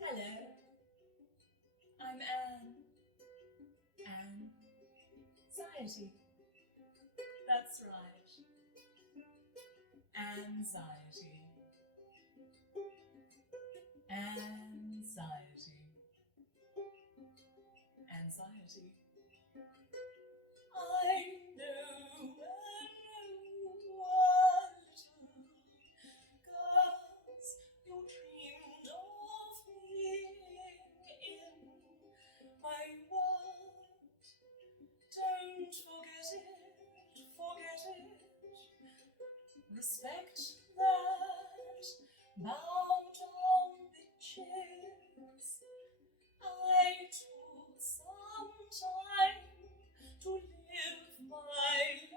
Hello, I'm Anne. Anxiety. That's right. Anxiety. Anxiety. Anxiety. I know what little girls you dreamed of being in my world. Don't forget it, forget it. Respect that, bow down bitches. I took some time to live my life.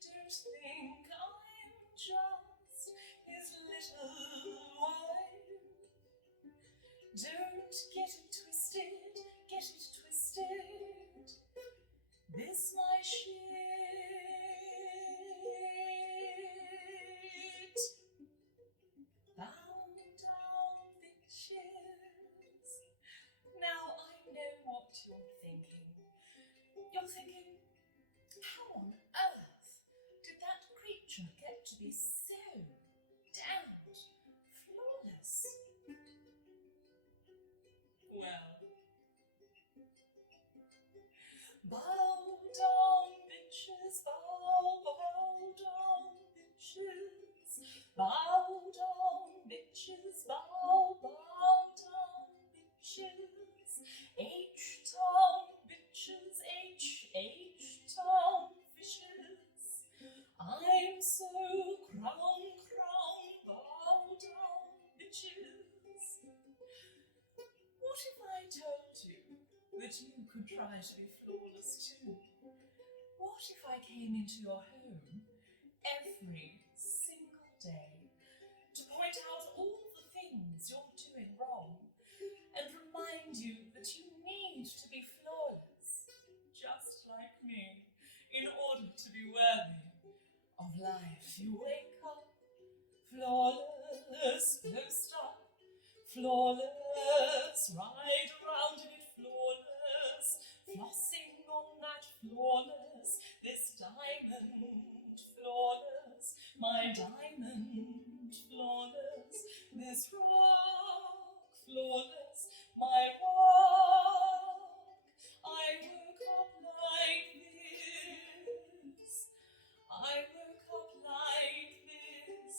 Don't think I'm just his little wife. Don't get it twisted, get it twisted. This my shit. Bow down bitches. Now I know what you're thinking. You're thinking, how on earth did that creature get to be so damned flawless? Well, bow down bitches, bow down bitches, bow down bitches, bow down bitches, H-town bitches, H-town fishes. I'm so crown, bow down bitches. What if I told you that you could try to be flawless too? What if I came into your home every single day to point out all the things you're doing wrong and remind you that you need to be flawless, just like me, in order to be worthy of life? You wake up flawless, post up flawless, ride around in it flawless, flossing on that flawless, this diamond flawless, my diamond flawless, this rock flawless, my rock. I woke up like this, I woke up like this.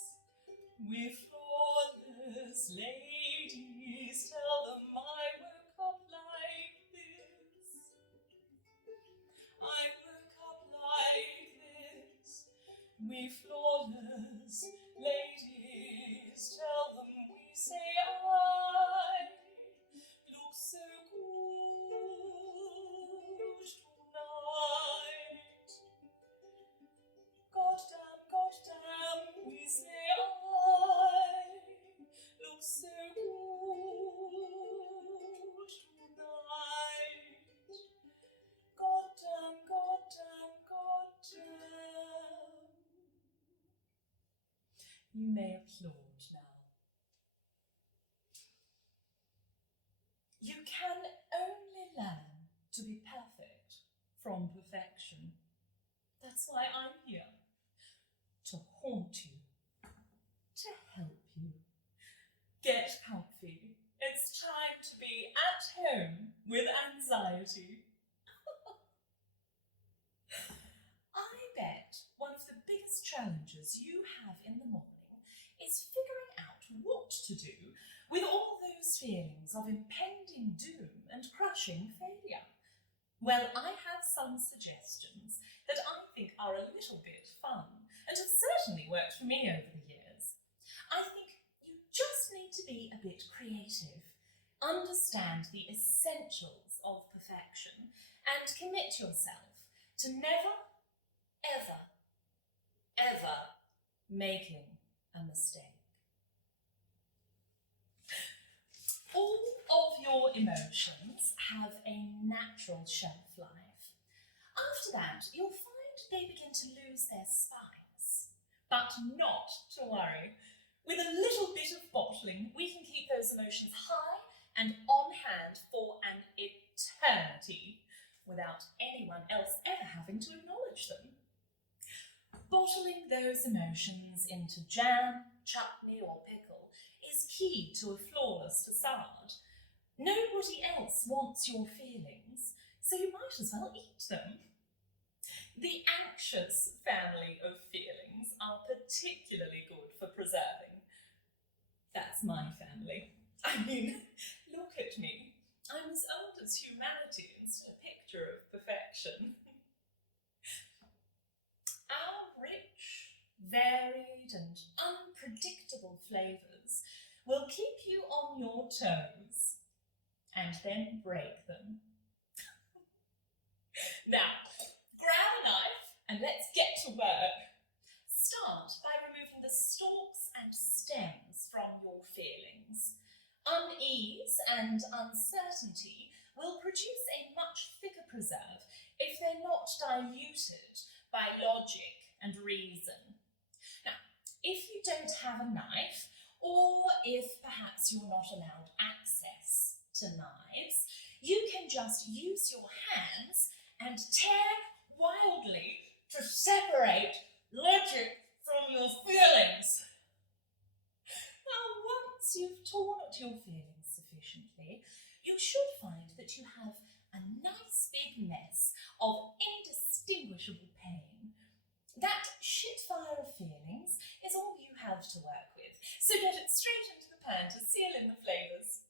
We flawless ladies, tell them I woke up like this. I woke up like this. We flawless ladies, tell them we say I look so good tonight. God damn, we say I look so good tonight. God damn. You may applaud now. You can only learn to be perfect from perfection. That's why I'm here. To haunt you, to help you. Get comfy. It's time to be at home with anxiety. I bet one of the biggest challenges you have in the morning is figuring out what to do with all those feelings of impending doom and crushing failure. Well, I have some suggestions that I think are a little bit fun and have certainly worked for me over the years. I think you just need to be a bit creative, understand the essentials of perfection, and commit yourself to never, ever making a mistake. All of your emotions have a natural shelf life. After that, you'll find they begin to lose their spines. But not to worry. With a little bit of bottling, we can keep those emotions high and on hand for an eternity without anyone else ever having to acknowledge them. Bottling those emotions into jam, chutney or pickle is key to a flawless facade. Nobody else wants your feelings, so you might as well eat them. The anxious family of feelings are particularly good for preserving. That's my family. I mean, look at me. I'm as old as humanity and still a picture of perfection. Our rich, varied and unpredictable flavours will keep you on your toes and then break them. Now, grab a knife and let's get to work. Start by removing the stalks and stems from your feelings. Unease and uncertainty will produce a much thicker preserve if they're not diluted by logic and reason. Now, if you don't have a knife, or if perhaps you're not allowed access to knives, you can just use your hands and tear wildly to separate logic from your feelings. Now, once you've torn at your feelings sufficiently, you should find that you have a nice big mess of indistinguishable pain. That shitfire of feelings is all you have to work with, so get it straight into the pan to seal in the flavours.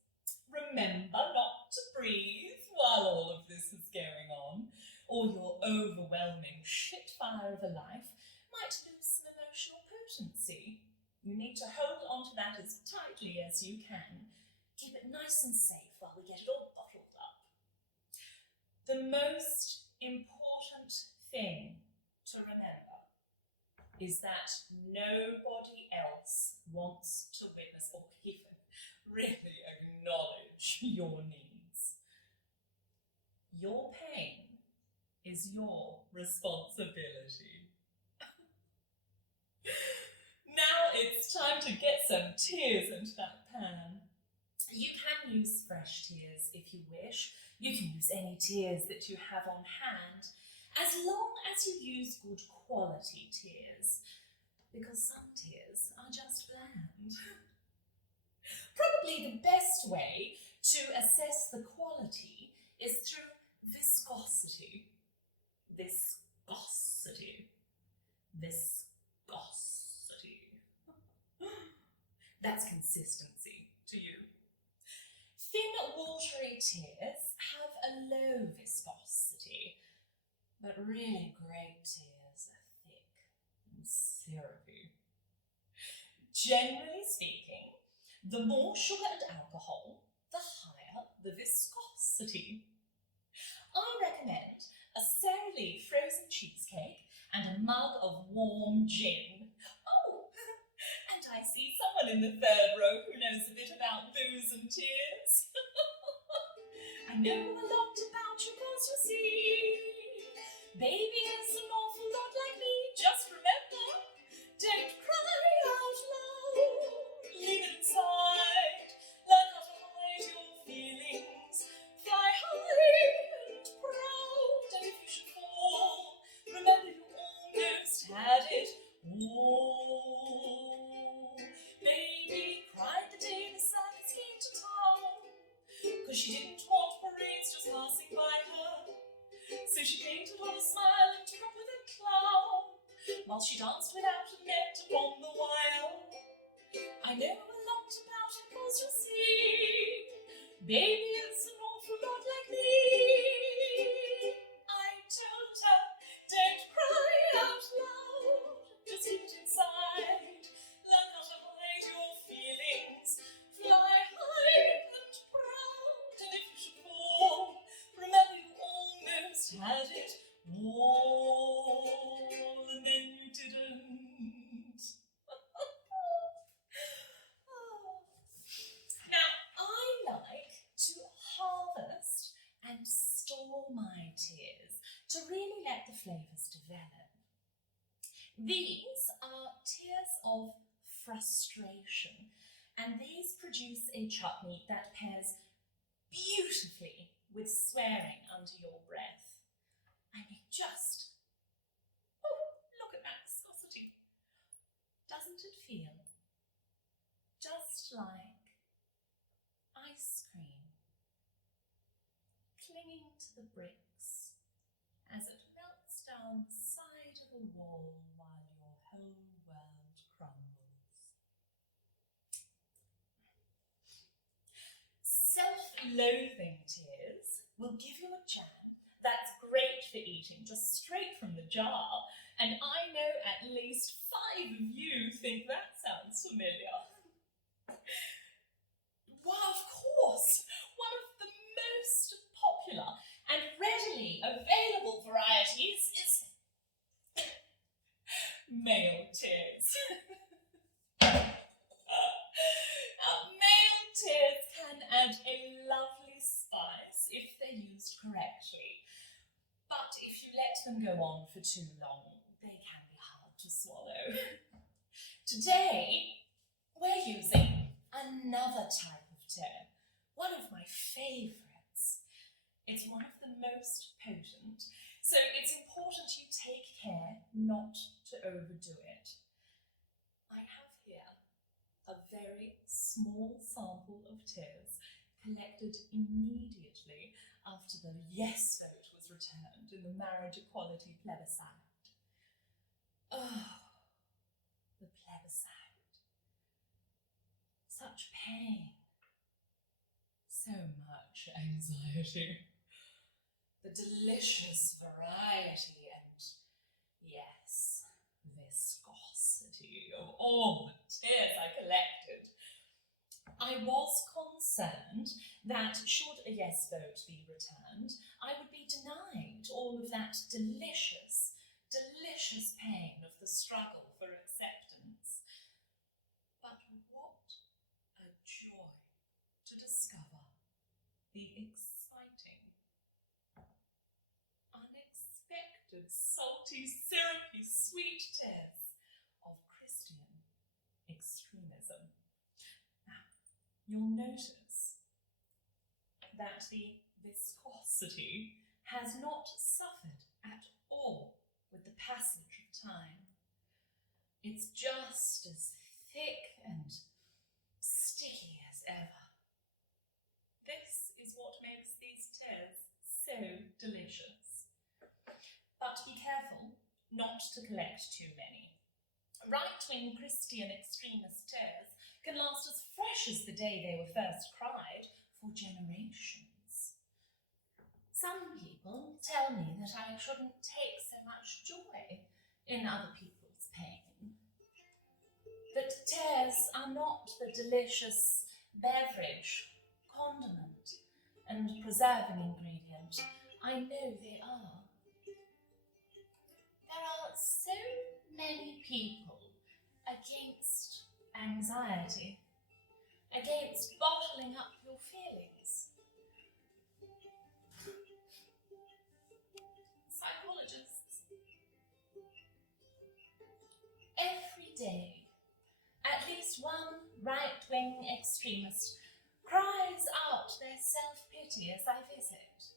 Remember not to breathe while all of this is going on, or your overwhelming shitfire of a life might lose some emotional potency. You need to hold on to that as tightly as you can. Keep it nice and safe while we get it all bottled up. The most important thing to remember is that nobody else wants to witness or even really acknowledge your needs. Your pain is your responsibility. Now it's time to get some tears into that pan. You can use fresh tears if you wish. You can use any tears that you have on hand, as long as you use good quality tears, because some tears are just bland. Probably the best way to assess the quality is through viscosity. Viscosity. Viscosity. That's consistency to you. Thin, watery tears have a low viscosity, but really great tears are thick and syrupy. Generally speaking, the more sugar and alcohol, the higher the viscosity. I recommend a Sara Lee frozen cheesecake and a mug of warm gin. Oh, and I see someone in the third row who knows a bit about booze and tears. I know a lot about you 'cause you see, baby is an awful lot like me. Just remember, don't cry out loud, leave it inside, learn how to hide your feelings, fly high and proud, and if you should fall, remember you almost had it all. Baby cried the day the circus came to town, 'cause she didn't want parades just passing by her. So she painted on a smile and took up with a clown, while she danced without a net upon the while. I know a lot about it 'cause you'll see, baby is an awful lot like me. I told her, don't cry out loud, just keep it inside, learn how to hide your feelings, fly high and proud, and if you should fall, remember you almost had it all, and then you didn't. Now, I like to harvest and store my tears to really let the flavours develop. These are tears of frustration. moderation, and these produce a chutney that pairs beautifully with swearing under your breath. I mean, look at that viscosity. Doesn't it feel just like ice cream clinging to the bricks as it melts down the side of a wall while your whole world crumbles? Self-loathing tears will give you a jam that's great for eating just straight from the jar, and I know at least 5 of you think that sounds familiar. Well, of course, one of the most popular and readily available varieties is male tears. Male tears can add a lovely spice if they're used correctly, but if you let them go on for too long, they can be hard to swallow. Today, we're using another type of tear, one of my favourites. It's one of the most potent, so it's important you take care not to overdo it. I have here a very small sample of tears collected immediately after the yes vote was returned in the marriage equality plebiscite. Oh, the plebiscite. Such pain. So much anxiety. The delicious variety and, yes, viscosity of all the tears I collected. I was concerned that should a yes vote be returned, I would be denied all of that delicious, delicious pain of the struggle for acceptance. But what a joy to discover the exciting, unexpected, salty, syrupy, sweet tears of Christian extremism. Now, you'll notice that the viscosity has not suffered at all with the passage of time. It's just as thick and sticky as ever. This is what makes these tears so delicious. But be careful not to collect too many. Right-wing Christian extremist tears can last as fresh as the day they were first cried for generations. Some people tell me that I shouldn't take so much joy in other people's pain. That tears are not the delicious beverage, condiment, and preserving ingredient I know they are. There are so many people against anxiety, against bottling up your feelings. Psychologists. Every day, at least one right-wing extremist cries out their self-pity as I visit,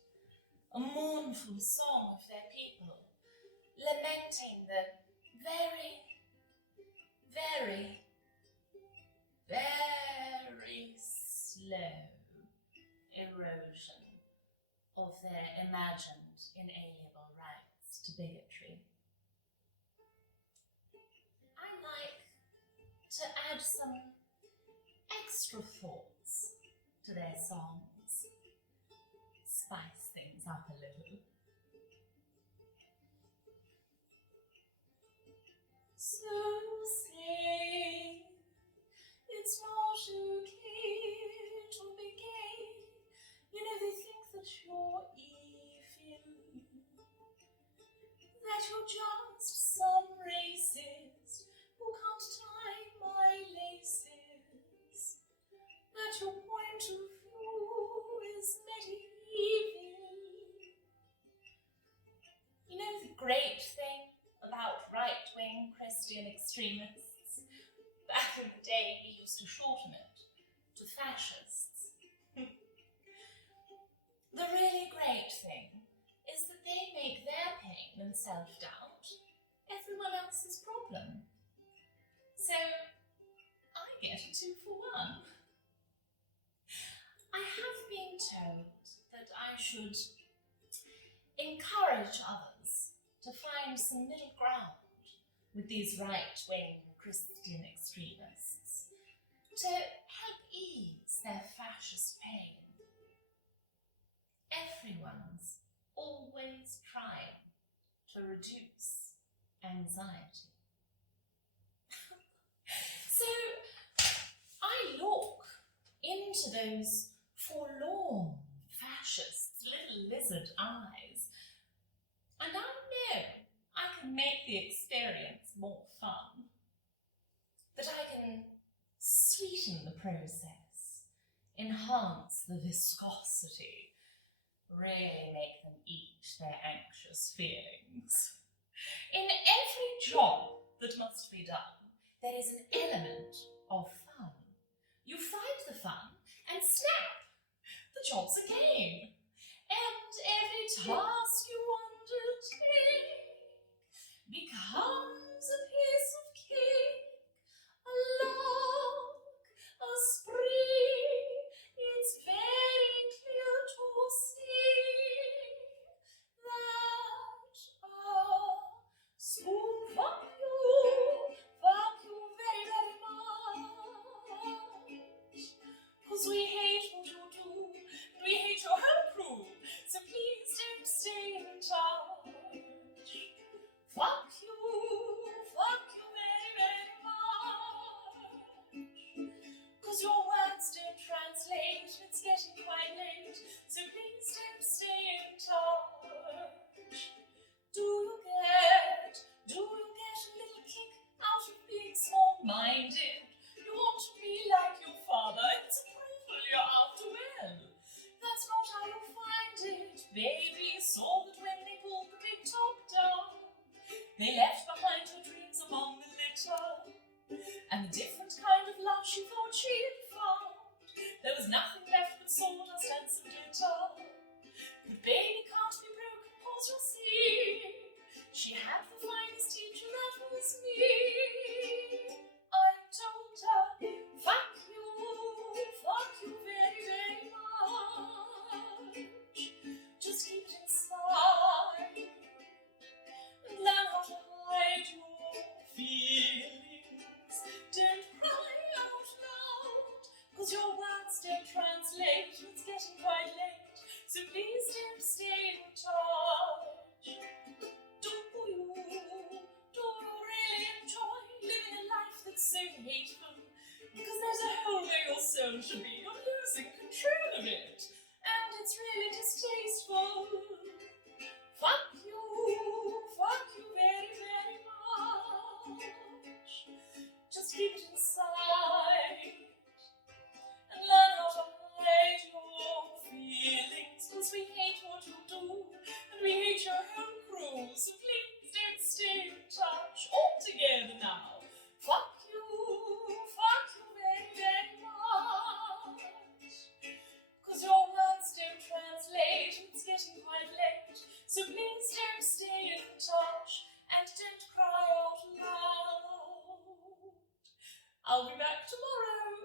a mournful song of their people, lamenting the very, very, very slow erosion of their imagined inalienable rights to bigotry. I like to add some extra thoughts to their songs, spice things up a little. So say it's not okay to be gay. You know, they think that you're evil, that you're just some racist who can't tie my laces, that your point of view is medieval. You know the great thing about right-wing Christian extremists? That Back in the day, we used to shorten it to fascists. The really great thing is that they make their pain and self-doubt everyone else's problem. So I get a 2 for 1. I have been told that I should encourage others to find some middle ground with these right-wing Christian extremists to help ease their fascist pain. Everyone's always trying to reduce anxiety. So I look into those forlorn fascists' little lizard eyes, and I know I can make the experience more fun, that I can sweeten the process, enhance the viscosity, really make them eat their anxious feelings. In every job that must be done, there is an element of fun. You find the fun and snap, the job's a game. And every task you undertake becomes a piece of cake, a lark, a spree. It's very clear to see that soon fuck you very, very much. 'Cause we hate what you do, we hate your whole crew, so please don't stay in touch. Fuck you very, very much. 'Cause your words don't translate, it's getting quite late, so please don't stay in touch. Do you get a little kick out of being small-minded? You want to be like your father, it's approval you're after. Well, that's not how you find it. Baby saw that when they pulled the big top down, they left behind her dreams among the litter, and the different kind of love she thought she had found. There was nothing left but sawdust and some glitter. But baby can't be broken, 'cause you'll see, she had the finest teacher, that was me. I told her, fuck you very, very much. Just keep it inside and learn how to hide your feelings. Don't cry out loud, 'cause your words don't translate, it's getting quite late, so please don't stay in touch. Do you really enjoy living a life that's so hateful? Because there's a hole where your soul should be, you're losing control of it, and it's really distasteful. Fuck you very, very much. Just keep it inside and learn how to hide your feelings, 'cause we hate what you do, and we hate your whole crew, so please don't stay in touch altogether now. Fuck you very, very much. 'Cause your words don't translate, it's getting quite late, so please don't stay in touch and don't cry out loud. I'll be back tomorrow.